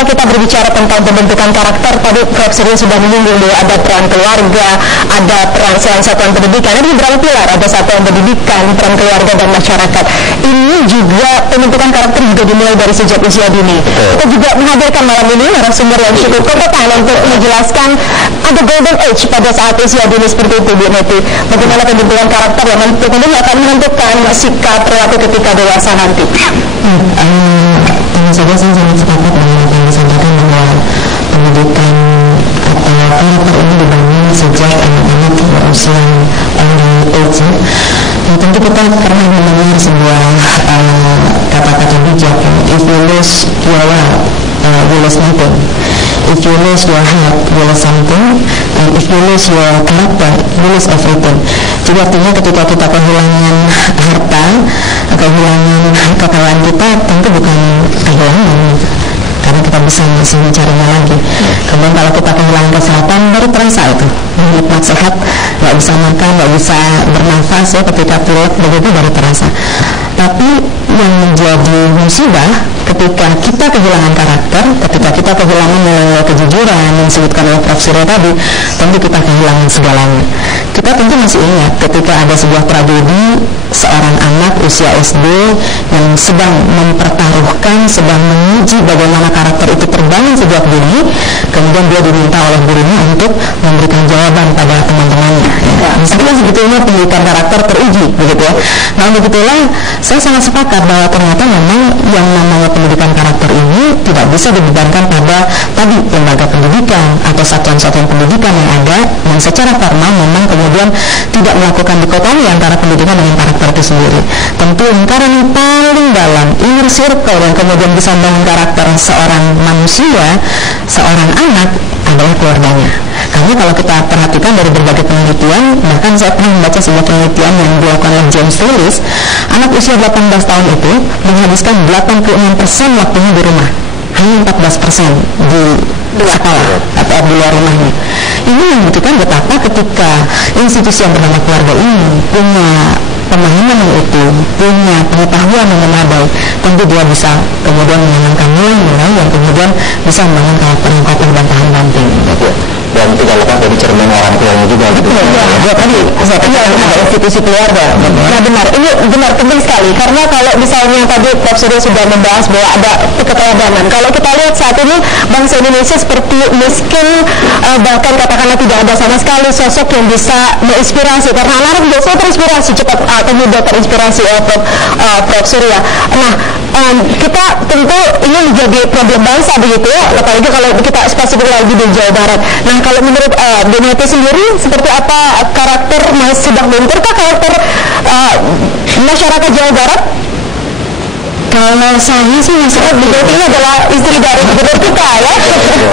Kita berbicara tentang pembentukan karakter, tadi Prof. Surya sudah menyinggung bahwa ada peran keluarga, ada peran selain satuan pendidikan, ada beberapa pilar, ada satuan pendidikan, peran keluarga dan masyarakat. Ini juga pembentukan karakter juga dimulai dari sejak usia dini. Kita juga menghadirkan malam ini narasumber yang cukup kompeten untuk menjelaskan ada golden age pada saat usia dini seperti itu, Bu Neti. Bagaimana pembentukan karakter yang kemudian akan menentukan sikap perilaku ketika dewasa nanti. Tentu saja saya sangat sepakat dengan apa yang disampaikan bahwa pendidikan atau karakter ini dibangun sejak anak-anak berusia early age. Tentu kita pernah mendengar sebuah kata-kata bijak, if you lose your wealth, you lose nothing. If you lose your health, you lose something. And if you lose your character, you lose everything. Jadi artinya ketika kita kehilangan harta, kehilangan kekayaan kita, tentu bukan kehilangan, karena kita bisa masih mencarinya lagi. Kemudian kalau kita kehilangan kesehatan, baru terasa itu nikmat sehat, nggak bisa makan, nggak bisa bernafas ya, ketika pilek begitu baru terasa. Tapi yang menjadi musibah ketika kita kehilangan karakter, ketika kita kehilangan kejujuran yang disebutkan oleh Prof. Surya tadi, tentu kita kehilangan segalanya. Kita tentu masih ingat ketika ada sebuah tragedi, seorang anak usia SD yang sedang mempertaruhkan, sedang menguji bagaimana karakter itu terbangun sejak dini, kemudian dia diminta oleh gurunya untuk memberikan jawaban pada teman-temannya. Misalnya sebetulnya pendidikan karakter teruji, begitu ya. Nah, begitulah saya sangat sepakat bahwa ternyata memang yang namanya pendidikan karakter ini tidak bisa dibebankan pada tadi lembaga pendidikan atau satuan-satuan pendidikan yang ada, yang secara formal memang kemudian tidak melakukan dikotomi antara pendidikan dengan karakter itu sendiri. Tentu lingkaran yang paling dalam, inner circle yang kemudian bisa membangun karakter seorang manusia, seorang anak adalah keluarganya. Karena kalau kita perhatikan dari berbagai penelitian, bahkan saya pernah membaca sebuah penelitian yang dilakukan oleh James Willis, anak usia 18 tahun itu menghabiskan 86% waktunya di rumah, hanya 14% di sekolah atau di luar rumahnya. Ini menunjukkan betapa ketika institusi yang bernama keluarga ini punya pemahaman yang utuh, punya pengetahuan yang memadai, tentu dia bisa kemudian menanamkan nilai-nilai yang kemudian bisa membangun karakter yang kokoh dan tahan banting. Dan tidak lepas dari cermin orang tuanya juga. Betul, ya tadi saya pikir ada institusi keluarga. Nah benar, ini benar penting sekali, karena kalau misalnya tadi Prof. Surya sudah membahas bahwa ada keteladanan. Kalau kita lihat saat ini bangsa Indonesia seperti miskin, bahkan katakanlah tidak ada sama sekali sosok yang bisa menginspirasi, karena anak-anak biasanya terinspirasi cepat atau mudah terinspirasi oleh Prof. Surya. Nah, kita tentu ini menjadi problem bangsa begitu, apalagi kalau kita spesifik lagi di Jawa Barat. Nah, kalau menurut Bu Neti sendiri, seperti apa karakter, sudah benturkah karakter masyarakat Jawa Barat? Kalau saya sih masalah ini adalah istri dari gubernur kita ya.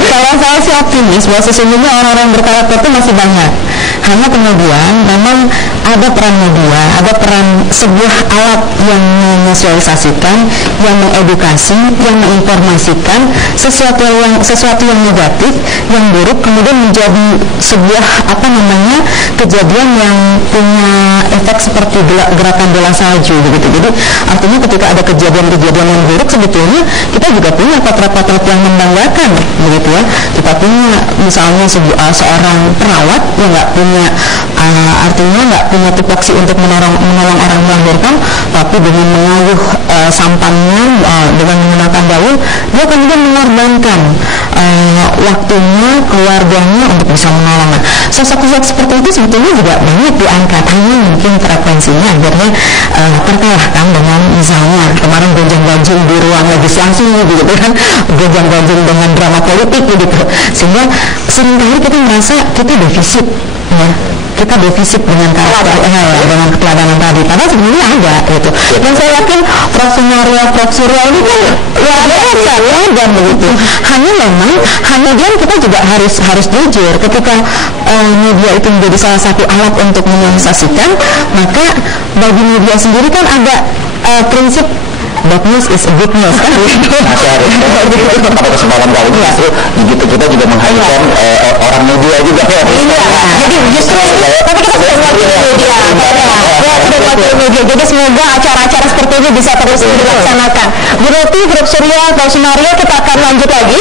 Kalau saya sih optimis bahwa sesungguhnya orang-orang berkarakter itu masih banyak. Hanya kemudian memang ada peran media, ada peran sebuah alat yang menvisualisasikan, yang mengedukasi, yang menginformasikan sesuatu yang negatif, yang buruk, kemudian menjadi sebuah kejadian yang punya efek seperti gerakan bola salju begitu. Jadi artinya ketika ada kejadian yang buruk, sebetulnya kita juga punya potret-potret yang membanggakan begitu ya. Kita punya misalnya seorang perawat yang nggak punya artinya nggak punya tupoksi untuk menolong orang melahirkan, tapi dengan mengayuh sampannya dengan menggunakan daun, dia kemudian mengorbankan waktunya, keluarganya untuk bisa menolong. Nah, sosok-sosok seperti itu sebetulnya juga banyak diangkat, hanya mungkin frekuensinya akhirnya terkalahkan dengan misalnya kemarin gonjang-ganjing di ruang legislasi gitu kan, gonjang-ganjing dengan drama politik gitu, sehingga seringkali kita merasa kita defisit ya, kita defisit dengan karakter dengan keteladanan tadi, padahal sebenarnya ada gitu. Dan saya yakin Prof. Surya ini kan luar biasa ya, dan begitu. Hanya kita juga harus jujur ketika media itu menjadi salah satu alat untuk menyosialisasikan, maka bagi media sendiri kan ada prinsip bad news is a good news kan? Pada kesempatan kali ini justru begitu kita juga menghadirkan orang media juga. Jadi justru tapi kita sudah media. Jadi semoga acara-acara seperti ini bisa terus dilaksanakan. Bu Neti, Prof. Surya, Prof. Sunario, kita akan lanjut lagi.